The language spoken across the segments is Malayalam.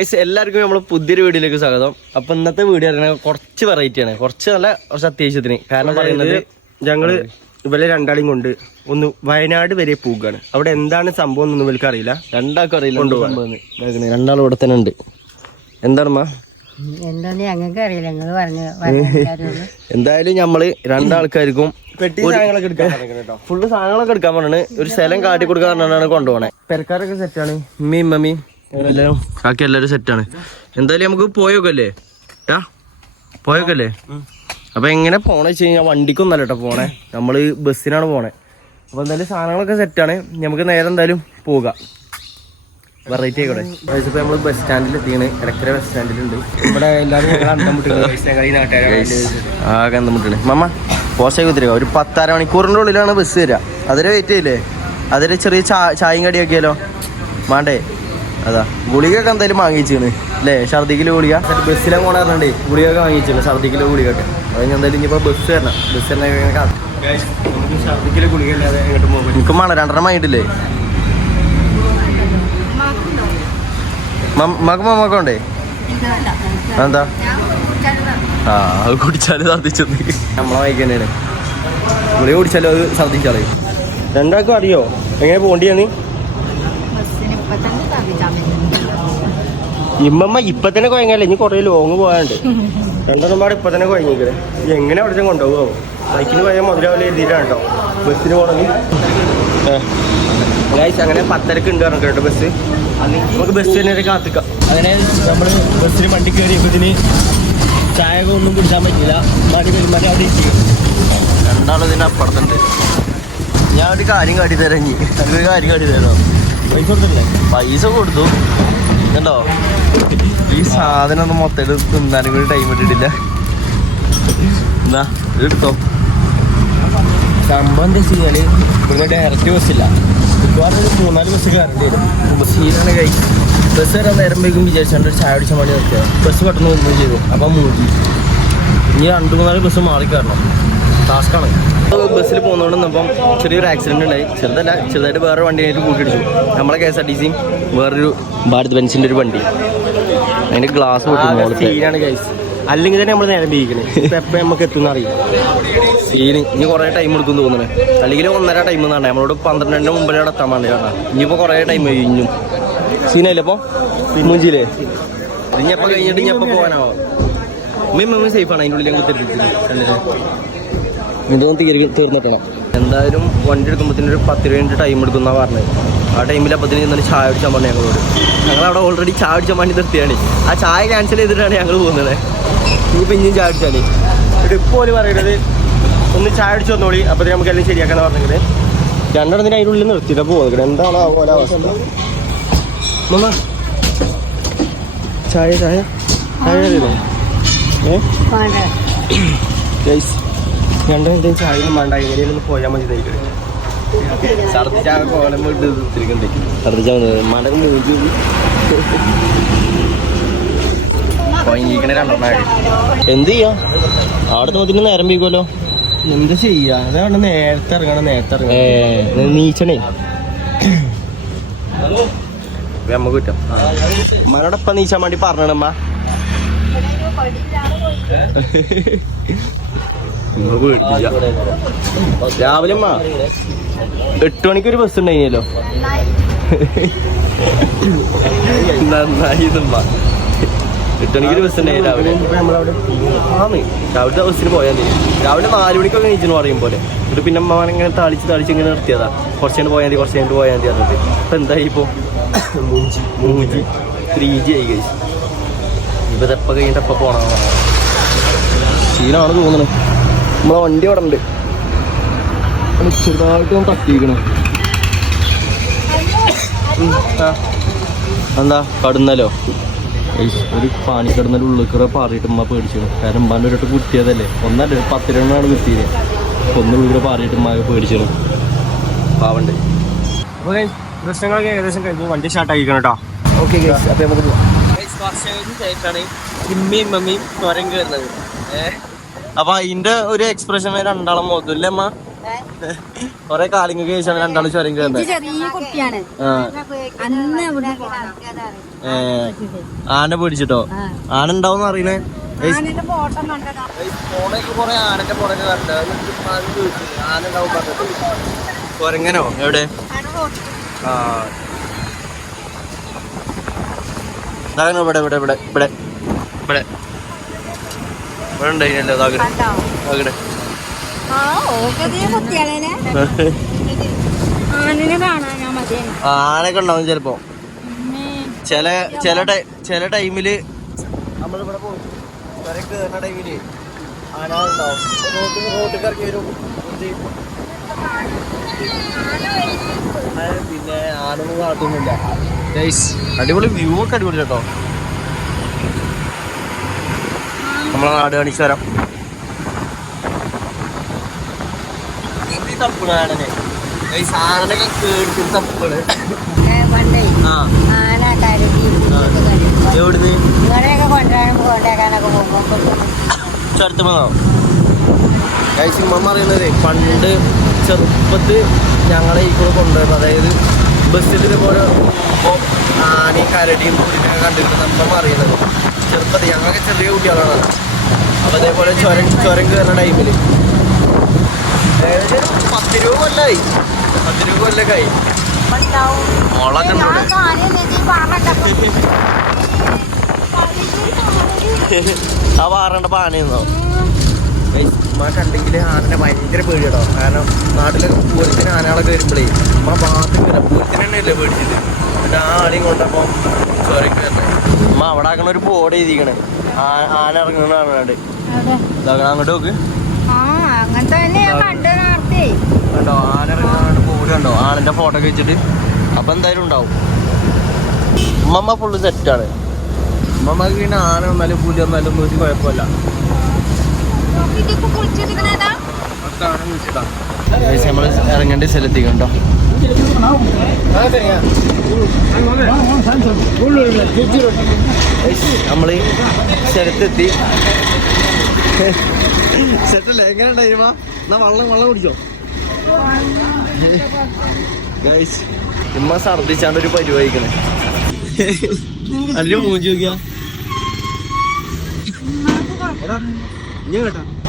എല്ലാവർക്കും നമ്മൾ പുതിയൊരു വീഡിയോയിലേക്ക് സ്വാഗതം. അപ്പൊ ഇന്നത്തെ വീഡിയോ കുറച്ച് വെറൈറ്റി ആണ്, കുറച്ച് അത്യാവശ്യത്തിന്. കാരണം പറയുന്നത് ഞങ്ങള് ഇവരെ രണ്ടാളെയും കൊണ്ട് ഒന്ന് വയനാട് വരെ പോവുകയാണ്. അവിടെ എന്താണ് സംഭവം എന്നൊന്നും ഇവർക്ക് അറിയില്ല, രണ്ടാൾക്കും അറിയില്ല. രണ്ടാളും ഇവിടെ തന്നെ ഉണ്ട്. എന്താണമ്മ? എന്തായാലും നമ്മള് രണ്ടാൾക്കാർക്കും ഫുള്ള് സാധനങ്ങളൊക്കെ എടുക്കാൻ പറഞ്ഞാണ്. ഒരു സ്ഥലം കാട്ടി കൊടുക്കാൻ പറഞ്ഞാണ് കൊണ്ടുപോണേ. പെരക്കാരൊക്കെ സെറ്റാണ്, ഉമ്മയും മമ്മിയും എല്ലാരും ബാക്കി എല്ലാരും സെറ്റാണ്. എന്തായാലും നമുക്ക് പോയോക്കല്ലേ പോയോക്കല്ലേ. അപ്പൊ എങ്ങനെ പോണേ വെച്ച് കഴിഞ്ഞാൽ വണ്ടിക്കൊന്നല്ല കേട്ടോ പോണേ, നമ്മള് ബസ്സിനാണ് പോണേ. അപ്പൊ എന്തായാലും സാധനങ്ങളൊക്കെ സെറ്റാണ്, നമുക്ക് നേരെ എന്തായാലും പോകാം. വെറൈറ്റി ആയിക്കോട്ടെ. ഇപ്പൊ നമ്മള് ബസ് സ്റ്റാൻഡിൽ എത്തിയാണ്, ഇടക്കര ബസ് സ്റ്റാൻഡിലുണ്ട്. ഇവിടെ എല്ലാവരും ആകെ അന്തമുട്ടാണ്. മമ്മ പോസ്റ്റൊക്കെ കുത്തിരിക. ഒരു 10-12 മണിക്കൂറിന്റെ ഉള്ളിലാണ് ബസ് വരിക. അതിന് വെയിറ്റ് ചെയ്യില്ലേ? അതിന് ചെറിയ ചായയും കടിയാക്കിയാലോ? വേണ്ടേ? അതാ ഗുളികയൊക്കെ എന്തായാലും വാങ്ങിച്ചാണ് അല്ലേ? ഛർദിക്കില് ഗുളിക ബസ്സിലെ പോണ പറഞ്ഞേ ഗുളികയൊക്കെ വാങ്ങിച്ചാണ്, ഛർദിക്കില് ഗുളികയൊക്കെ. അത് എന്തായാലും ഇനിയിപ്പോ ബസ് വരണം. ബസ് ഛർദിക്കില് ഗുളിക അല്ലാതെ എങ്ങോട്ട് പോകും? എനിക്കും വേണം, 2 വാങ്ങിയിട്ടില്ലേ? മമ്മക്കൊണ്ടേ എന്താ? അത് കുടിച്ചാല് ഛർദിച്ചത് നമ്മളെ വായിക്ക് തന്നെയാണ്. ഗുളിക കുടിച്ചാലും അത് ഛർദിച്ചാളേ. രണ്ടാൾക്കും അറിയോ എങ്ങനെ പോണ്ടിയാന്ന്? ഇമ്മമ്മ ഇപ്പൊ തന്നെ കുഴങ്ങല്ലേ, ഇനി കൊറേ ലോങ് പോകാനുണ്ട്. രണ്ടെണ്ണം പാടെ ഇപ്പൊ തന്നെ കുഴങ്ങിക്കണേ. എങ്ങനെ അവിടെ കൊണ്ടുപോകുമോ? ബൈക്കിന് പോയാൽ മുതലാവില്ല എഴുതിയിട്ടാണ് കേട്ടോ ബസ്സിന് പോകണമെങ്കിൽ. അങ്ങനെ 10:30 ഉണ്ട് പറഞ്ഞു കേട്ടോ ബസ്. നമുക്ക് ബസ് തന്നെ കാത്തിക്കാം. അങ്ങനെ നമ്മള് ബസ്സിന് വണ്ടി കയറിയപ്പോ ഇതിന് ചായ ഒന്നും കുടിക്കാൻ പറ്റില്ല. മടി പെരുമാറി അവിടെ ഇരിക്കും. രണ്ടാളും ഇതിന്റെ അപ്പുറത്തുണ്ട്. ഞാൻ ഒരു കാര്യം കാട്ടി തരാം. എനിക്കൊരു കാര്യം കാട്ടി തരാമോ? പൈസ കൊടുത്തില്ലേ? പൈസ കൊടുത്തു കണ്ടോ. ഈ സാധനം ഒന്നും മൊത്തം തിന്നാനും കൂടി ടൈം ഇട്ടിട്ടില്ല. എന്നാ എടുത്തോ. സംഭവം എന്താ വെച്ച് കഴിഞ്ഞാല് ഇവിടുന്ന് ഡയറക്റ്റ് ബസ്സില്ല, മിക്കവാറും ഒരു 3-4 ബസ് കയറേണ്ടി വരും. ബസ്സിലാണ് ബസ് വരാൻ നേരം വൈകും വിചാരിച്ചാണ്ട് ഒരു ചായ അടിച്ച മണി നിർത്തിയ ബസ് പെട്ടെന്ന് ഒന്നും ചെയ്തു. അപ്പം മൂടി ഇനി 2-3 ബസ് മാറി കയറണം. ടാസ്ക്കാണ്. ബസ്സിൽ പോകുന്നതുകൊണ്ട് ഇപ്പം ചെറിയൊരു ആക്സിഡന്റ് ഉണ്ടായി. ചെറുതായിട്ട് വേറെ വണ്ടിയായിട്ട് കൂട്ടിയിടിച്ചു. നമ്മളെ KSRTC വേറൊരു ഭാരത് ബെൻസിന്റെ ഒരു വണ്ടി, അതിന്റെ ഗ്ലാസ് പൊട്ടിയാണ് ഗൈസ്. അല്ലെങ്കിൽ തന്നെ നമ്മൾ നേരം വീക്കണേ. എപ്പോൾ നമുക്ക് എത്തുന്ന അറിയാം. സീന് ഇനി കുറേ ടൈം എടുക്കും തോന്നണേ. അല്ലെങ്കിൽ 1.5 ടൈം എന്നാണ് നമ്മളോട് 12-ന്റെ മുമ്പിൽ അവിടെ എത്താൻ വേണ്ടി കേട്ടോ. ഇനിയിപ്പോൾ കുറേ ടൈം കഴിഞ്ഞു. സീനല്ലേ ഇപ്പോൾ മുഞ്ചില്ലേ? ഇനി എപ്പോൾ കഴിഞ്ഞിട്ട് ഇനി എപ്പോൾ പോകാനാവോ? മമ്മി സേഫാണ് അതിൻ്റെ ഉള്ളിൽ ഞങ്ങൾ തെറ്റിച്ചില്ല. ഇതൊന്നും തീർന്നിട്ടണം. എന്തായാലും വണ്ടി എടുക്കുമ്പോഴത്തേനും ഒരു 10 മിനിറ്റ് ടൈം എടുക്കുന്നതാണ് പറഞ്ഞത്. ആ ടൈമിൽ അപ്പത്തിന് ഇന്നലെ ചായ അടിച്ചാൽ പറഞ്ഞു ഞങ്ങളോട്. ഞങ്ങളവിടെ ഓൾറെഡി ചായ അടിച്ചാൽ വേണ്ടി നിർത്തിയാണ്. ആ ചായ ക്യാൻസൽ ചെയ്തിട്ടാണ് ഞങ്ങൾ പോകുന്നത്. ഇനിയിപ്പോൾ ഇനിയും ചായ അടിച്ചാൽ ഇപ്പോൾ ഓല് പറയുന്നത് ഒന്ന് ചായ അടിച്ച് വന്നോളി, അപ്പത്തിന് നമുക്ക് എല്ലാം ശരിയാക്കാന്ന് പറഞ്ഞത്. 2 അതിൻ്റെ ഉള്ളിൽ നിർത്തിയിട്ടാ പോകുന്നത്. എന്താണ് പോലെ അവസ്ഥ? മമ്മ ചായ ചായ ചായ അറിയില്ലേ? രണ്ടും ചായയും വേണ്ട, എങ്ങനെയൊന്ന് പോയാൽ മതി. ഛർദിച്ചാ കോലം വിട്ട് തിരിക്കണ്ടേ? ഛർദിച്ചാ മടം മൂഞ്ചി എന്ത് ചെയ്യാ? അവിടെ നോക്കിട്ട് നേരം വീക്കുമല്ലോ. എന്താ ചെയ്യാ? അതാണ് നേരത്തെ ഇറങ്ങണം. നീച്ചണേ നമ്മക്ക് കിട്ടും. അമ്മനോടൊപ്പം നീച്ചാൻ വേണ്ടി പറഞ്ഞമ്മ. രാവിലെ 8 മണിക്കൊരു ബസ് ഉണ്ടായില്ലോ. നന്നായി 8 മണിക്കൊരു ബസ് ഉണ്ടായി രാവിലെ. രാവിലത്തെ ബസ്സിന് പോയാൽ മതി. രാവിലെ 4 മണിക്കൊക്കെ നീച്ചെന്ന് പറയും പോലെ. എന്നിട്ട് പിന്നെ അമ്മ ഇങ്ങനെ താളിച്ച് ഇങ്ങനെ നിർത്തിയതാ. കുറച്ചുകൊണ്ട് പോയാൽ മതി പറഞ്ഞിട്ട് പറഞ്ഞിട്ട്. അപ്പൊ എന്തായി ഇപ്പൊ മൂഞ്ചി 3G ആയി കഴിച്ചു. ഇപ്പൊ ഇതെപ്പ കഴിഞ്ഞിട്ട് എപ്പ പോണ ശീലമാണ് തോന്നുന്നത്. നമ്മളെ വണ്ടി അവിടെ ഉണ്ട്, ചെറുതായിട്ട് തട്ടിയിരിക്കണം. എന്താ കടന്നലോ? ഒരു പാനിക്കടന്നൽ ഉള്ളിക്കറ പാറിയിട്ട് ഉമ്മ പേടിച്ചു. കാരണം ഉമ്മാൻ്റെ ഒരിട്ട് കുത്തിയതല്ലേ. 10 രൂപയാണ് കുത്തിയത്. ഉള്ളിക്കറ പാറിയിട്ട് ഉമ്മ പേടിച്ചു. പാവണ്ട്. അപ്പോൾ പ്രശ്നങ്ങളൊക്കെ ഏകദേശം കഴിഞ്ഞു. വണ്ടി സ്റ്റാർട്ടാക്കിക്കണം കേട്ടോ. ഓക്കെ ഗൈസ്, അപ്പോൾ നമുക്ക് പോവാം. ശേഷമാണ് ഇമ്മയും മമ്മിയും തുരം കയറുന്നത്. അപ്പൊ അതിന്റെ ഒരു എക്സ്പ്രഷൻ രണ്ടാളും മോതല്ലേ അമ്മ? കൊറേ കാലിങ്ങൾക്ക് ശേഷമാണ് രണ്ടാളും ചുരം കയറുന്നത്. ചെറിയ കുട്ടിയാണ്. അന്ന് ആന പേടിച്ചിട്ടോ? ആന ഉണ്ടാവും അറിയണേ. ഫോട്ടോ ഫോണൊക്കെ കൊറേ ആനന്റെ ഫോണൊക്കെ കണ്ടത്. ആന ഉണ്ടാവും പറഞ്ഞത്. കൊരങ്ങനോ എവിടെ? ആ ഇതാകണം. ഇവിടെ ഇവിടെ ഇവിടെ ഇവിടെ ഇവിടെ ഇവിടെ ഉണ്ടായിനല്ലോ. ഇതാകടെ ആനൊക്കെ ഉണ്ടാവും ചിലപ്പോ. ചില ടൈമില് നമ്മളിവിടെ കേറുന്ന ടൈമില് ആന ഉണ്ടാവും. റോട്ടിൽ ഇറങ്ങി വരും. പിന്നെ ആനൊന്നും കാട്ടൊന്നുമില്ല. അടിപൊളി വ്യൂ ഒക്കെ അടിപൊളി കേട്ടോ. നമ്മളെ നാട് കാണിച്ചു തരാം. തപ്പുണ് ആനനെ. ആനനൊക്കെ കേട്ടിട്ട് തപ്പുകള്. എവിടുന്ന് ചടുത്തുമ്പോ സിനിമ അറിയുന്നത് പണ്ട് ചെറുപ്പത്ത് ഞങ്ങളെ ഈ കൂടെ കൊണ്ടുവരുന്നത്. അതായത് ബസ്സിൽ ഇതുപോലെ ആനയും കരടിയും പുലിനൊക്കെ കണ്ടിട്ട് നമ്മ അറിയുന്നത് ചെറുപ്പത്തിൽ. ഞങ്ങളൊക്കെ ചെറിയ കുട്ടികളാണ്. അപ്പം അതേപോലെ ചുരം കയറുന്ന ടൈമിൽ ഏകദേശം 10 രൂപ കൊല്ലായി. 10 രൂപ കൊല്ലൊക്കെയായി. മുളൊക്കെ ആ പാറേണ്ട പാനയെന്നോ കണ്ടെങ്കിൽ ആനനെ ഭയങ്കര പേടി കേട്ടോ. കാരണം നാട്ടിലൊക്കെ പൂരത്തിന് ആനകളൊക്കെ വരുമ്പോഴേ ആ ഭാഗത്ത് വരാം. പൂരത്തിന് തന്നെയല്ലേ പേടിച്ചിട്ട്. എന്നിട്ട് ആ ആനയും കൊണ്ടപ്പോ ചോരക്ക് വരണേ. അമ്മ അവിടെ ആക്കണ ഒരു ബോർഡ് എഴുതിക്കണേ ആന ഇറങ്ങുന്നതാണ്. അങ്ങോട്ട് നോക്ക്. കണ്ടോ ആന ഇറങ്ങുന്ന ബോർഡ് കണ്ടോ? ആനന്റെ ഫോട്ടോ ഒക്കെ വെച്ചിട്ട്. അപ്പൊ എന്തായാലും ഉണ്ടാവും. ഉമ്മമ്മ ഫുള്ള് സെറ്റാണ്. ഉമ്മമ്മക്ക് പിന്നെ ആന വന്നാലും പുലി വന്നാലും ഒന്നും ഒരു കുഴപ്പമില്ല. നമ്മള് ഇറങ്ങേണ്ട സ്ഥലത്തേക്കുണ്ടോ? നമ്മള് സ്ഥലത്തെത്തി. സെറ്റല്ലേ? എങ്ങനെ ഉണ്ടായിരുന്ന? എന്നാ വെള്ളം കുടിച്ചോ? ഉമ്മ ഛർദിച്ചാണ്ട് ഒരു പരിപാടിക്കണേ. അല്ല മൂഞ്ചി നോക്കിയാ.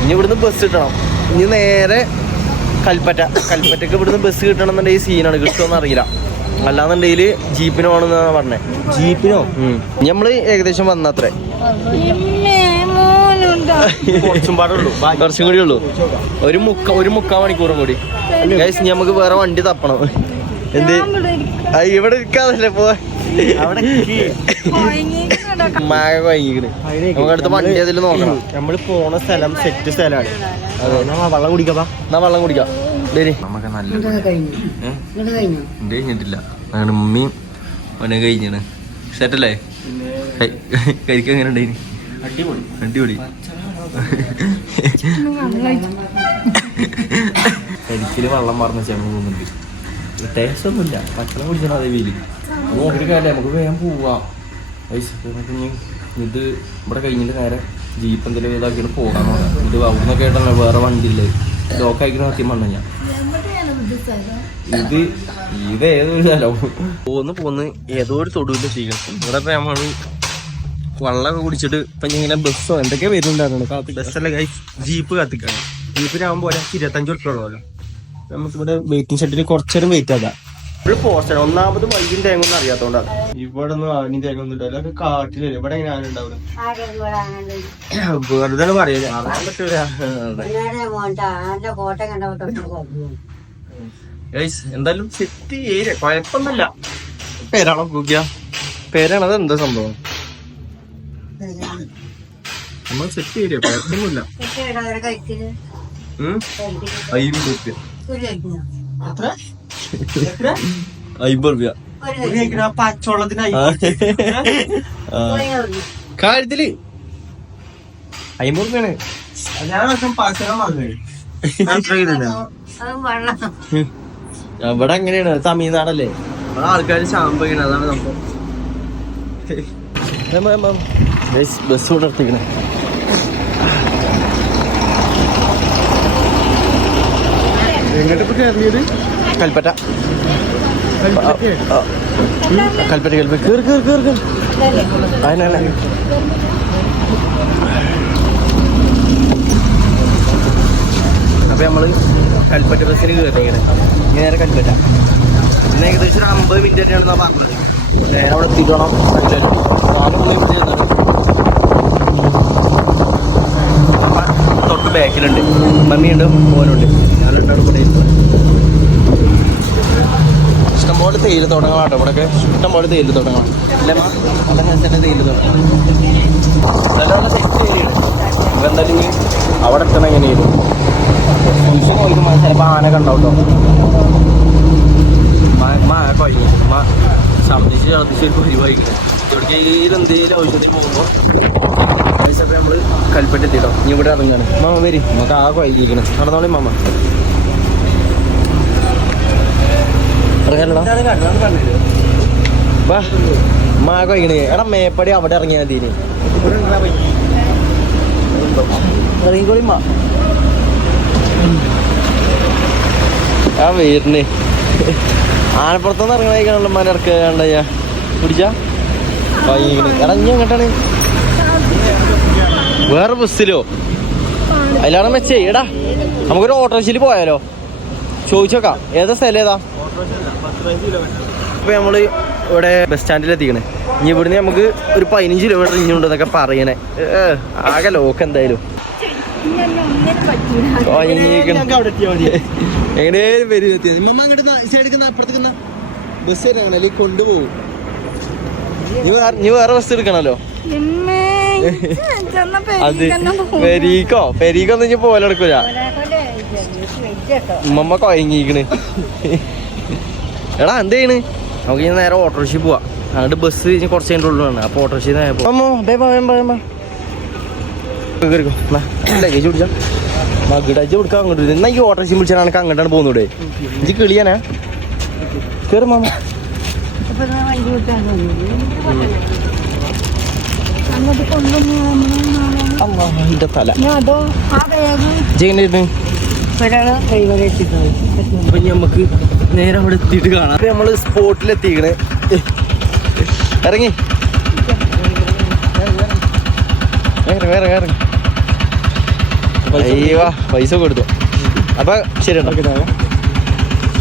ഇനി ഇവിടുന്ന് ബസ് കിട്ടണം. ഇനി നേരെ കൽപ്പറ്റക്ക് ഇവിടുന്ന് ബസ് കിട്ടണം എന്നുണ്ടെങ്കിൽ സീനാണ്. കിട്ടുമെന്ന് അറിയില്ല. അല്ലാന്നുണ്ടെങ്കിൽ ജീപ്പിന് പോകണമെന്നാണ് പറഞ്ഞത്. ജീപ്പിനോ? നമ്മള് ഏകദേശം വന്നത്രേ. കുറച്ചും കൂടി ഉള്ളൂ. ഒരു 3/4 മണിക്കൂറും കൂടി. നമുക്ക് വേറെ വണ്ടി തപ്പണം. എന്ത് ഇവിടെ ഇരിക്കാതല്ലേ പോ. മഴ കഴിഞ്ഞിക്കണ്. നമുക്ക് അടുത്ത വണ്ടി അതിൽ നോക്കണം. നമ്മള് പോണ സ്ഥലം സെറ്റ് സ്ഥലമാണ്. വെള്ളം കുടിക്കാം. എന്നാ വെള്ളം കുടിക്കാം. നമുക്ക് നല്ല കഴിഞ്ഞിട്ടില്ല. അങ്ങനെ ഉമ്മയും അവനെ കഴിഞ്ഞാണ്. സെറ്റല്ലേ? കരിക്ക് എങ്ങനെ ഉണ്ടായിന്? അടിപൊളി. കരിക്കില് വെള്ളം മറന്ന ചേമ്പ് പോകുന്നുണ്ട്. ടേസ്റ്റ് ഒന്നുമില്ല. ഭക്ഷണം കുടിക്കണം. അതേ വീല് നോക്കിട്ട് കാര്യമില്ല. നമുക്ക് വേഗം പോവാം. ഇത് ഇവിടെ കഴിഞ്ഞിട്ട് നേരെ ജീപ്പ് എന്തെങ്കിലും ഇതാക്കിയിട്ട് പോകാന്ന് പറയാം. ഇത് അവിടുന്നൊക്കെ ആയിട്ടല്ല വേറെ വണ്ടിയില്ലേ ലോക്കായിക്കുന്ന സത്യം പറഞ്ഞു ഞാൻ. ഇത് ഏതൊരു സ്ഥലം പോന്ന് ഏതോ ഒരു തൊടുവിന്റെ സ്വീകരണം. ഇവിടെ ഇപ്പൊ നമ്മള് വെള്ളമൊക്കെ കുടിച്ചിട്ട് ഇപ്പൊ ഇങ്ങനെ ബസ്സോ എന്തൊക്കെയാ വരുന്നുണ്ടായിരുന്നു. ബസ്സല്ല ജീപ്പ് കത്തിക്കാണ്. ജീപ്പിനാകുമ്പോൾ 25 ഉറുപ്പികയുള്ളൂ. നമുക്കിവിടെ വെയിറ്റിംഗ് ഷെഡിൽ കുറച്ചേരം വെയിറ്റ് ആക്കാം. ഇവിടെ പോസ്റ്റാണ്. ഒന്നാമത് വൈകിയും തേങ്ങൊന്നും അറിയാത്തോണ്ടാണ്. ഇവിടെ ഒന്നും ആനയും തേങ്ങ ഒന്നും ഉണ്ടാവില്ല. അതൊക്കെ കാട്ടിലല്ലേ. ഇവിടെ എങ്ങനെ ആന ഉണ്ടാവില്ല. വെറുതെ പറയില്ല. അറിയാൻ പറ്റൂല. എന്തായാലും സെറ്റ് ഏരിയ കുഴപ്പമൊന്നുമില്ല. പേരാണോ കൂക്കിയ പേരാണത്? എന്താ സംഭവം? നമ്മൾ സെറ്റ് ഏരിയ കുഴപ്പമൊന്നുമില്ല. 50 ഉറുപ്പ്യ. 50 രൂപ പച്ചവെള്ളത്തിന് കാര്യത്തില് 50 രൂപയാണ്. അവിടെ അങ്ങനെയാണ്. തമിഴ്നാടല്ലേ? അവിടെ ആൾക്കാർ ശാമ്പയാണ്. അതാണ് സംഭവം. ബസ് ഇവിടെ നിർത്തിക്കണേ. കൽപ്പറ്റ കൽപ്പറ്റ കേറി അതിനല്ലേ അപ്പൊ നമ്മള് കൽപ്പറ്റ ബസ്സിന് കയറി ഇങ്ങനെ നേരെ കൽപ്പറ്റ പിന്നെ ഏകദേശം ഒരു 50 മിനിറ്റ് ആയിട്ടാണ് നാം പറഞ്ഞത് നേരെ അവിടെ എത്തിക്കണം തൊട്ട് ബാക്കിലുണ്ട് മമ്മിയുണ്ട് മോനുണ്ട് ഞാനുണ്ടാണ് ഇവിടെ ഇഷ്ടംപോലെ തേയിലത്തോട്ടങ്ങളാട്ടോ ഇവിടെയൊക്കെ ഇഷ്ടംപോലെ തേയിലത്തോട്ടങ്ങൾ അല്ലേ മാ നല്ല തന്നെ തേയിലത്തോട്ടം നല്ല സെറ്റ് ഏരിയയാണ് നമുക്ക് എന്തായാലും ഇനി അവിടെ എത്തണം എങ്ങനെയായിരുന്നു കുരിശ് നോക്കുമ്പോൾ ചിലപ്പോൾ ആന കണ്ടോട്ടോ ഛർദിച്ച് ഒരു പരിപാടിക്കും എവിടേക്കെങ്കിലും എന്തെങ്കിലും ആവശ്യത്തിൽ പോകുമ്പോൾ നമ്മൾ കൽപ്പറ്റ എത്തിയിട്ടോ ഇനി ഇവിടെ ഇറങ്ങാണ് മാമ വരി നമുക്ക് ആ വൈകിക്കണം നടന്നോളി മാമ ഇറങ്ങാനോ വാ മാ വൈകണേ എടാ മേപ്പടി അവിടെ ഇറങ്ങിയാൽ മതി ഇറങ്ങിക്കോളി മാ ആ വീടിന് ആനപ്പുറത്തുനിന്ന് ഇറങ്ങണ മന ഇറക്കാണ്ട പിടിച്ചാ വൈകിക്കണ് എടാ ഇനി എങ്ങോട്ടാണ് വേറെ ബസ്സിലോ അതിലാണ് മെച്ചേ എടാ നമുക്കൊരു ഓട്ടോറിക്ഷയിൽ പോയാലോ ചോദിച്ചോക്കാം ഏതാ സ്ഥലം ഏതാ ഇപ്പൊ നമ്മള് ഇവിടെ ബസ് സ്റ്റാൻഡിൽ എത്തിക്കണേ ഇനി ഇവിടുന്ന് നമുക്ക് ഒരു 15 കിലോമീറ്റർ ഇനിയുണ്ടെന്നൊക്കെ പറയണേ ആകെ ലോക്ക് എന്തായാലും എങ്ങനെയും വരും അപ്പുറത്തേക്ക് ബസ് തരാണല്ലേ കൊണ്ടുപോകും നീ വേറെ ബസ് എടുക്കണല്ലോ അത് പെരീക്കൊന്നും ഇനി പോലെ എടുക്കൂല ഉമ്മ കൊയങ്ങിക്കണ് എടാ എന്ത് ചെയ്യണ് നമുക്ക് ഇനി നേരെ ഓട്ടോറിക്ഷയിൽ പോവാ അങ്ങോട്ട് ബസ് ഇനി കുറച്ച് കഴിഞ്ഞ ഉള്ളിലാണ് അപ്പൊ ഓട്ടോറിക്ഷയിൽ ലഗേജ് പിടിച്ചാ മകിടച്ച് കൊടുക്കാൻ അങ്ങോട്ട് എന്നാ ഈ ഓട്ടോറിക്ഷ പിടിച്ചാൽ എനിക്ക് അങ്ങോട്ടാണ് പോകുന്നൂടെ ഇഞ്ചി കിളിയാനാ കേറ് മാമ ഇന്റെ തല അപ്പൊ ഞമ്മക്ക് നേരെ അവിടെ എത്തിയിട്ട് കാണാം അപ്പൊ നമ്മള് സ്പോട്ടിൽ എത്തിക്കണേ ഇറങ്ങി ഇറങ്ങി അയ്യോ പൈസ കൊടുത്തു അപ്പൊ ശരി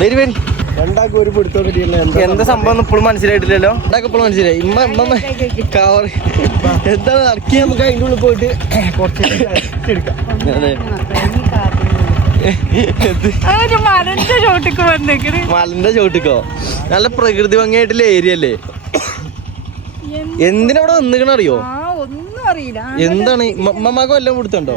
വരി വരി രണ്ടാക്കും ഒരു പിടുത്തോ കിട്ടിയല്ലോ എന്താ സംഭവം ഇപ്പോഴും മനസ്സിലായിട്ടില്ലല്ലോ രണ്ടാക്കും ഇപ്പോഴും മനസ്സിലായി ഇമ്മ കവർ എന്താ നടക്കി നമുക്ക് അതിൻ്റെ ഉള്ളിൽ പോയിട്ട് കുറച്ച് എടുക്കാം മലന്റെ ചോട്ടിക്കോ നല്ല പ്രകൃതി ഭംഗിയായിട്ടുള്ള ഏരിയ അല്ലേ എന്തിനവിടെ വന്നിക്കണ അറിയോ ഒന്നും അറിയില്ല എന്താണ് മമ്മക്ക് വല്ലതും കൊടുത്തുണ്ടോ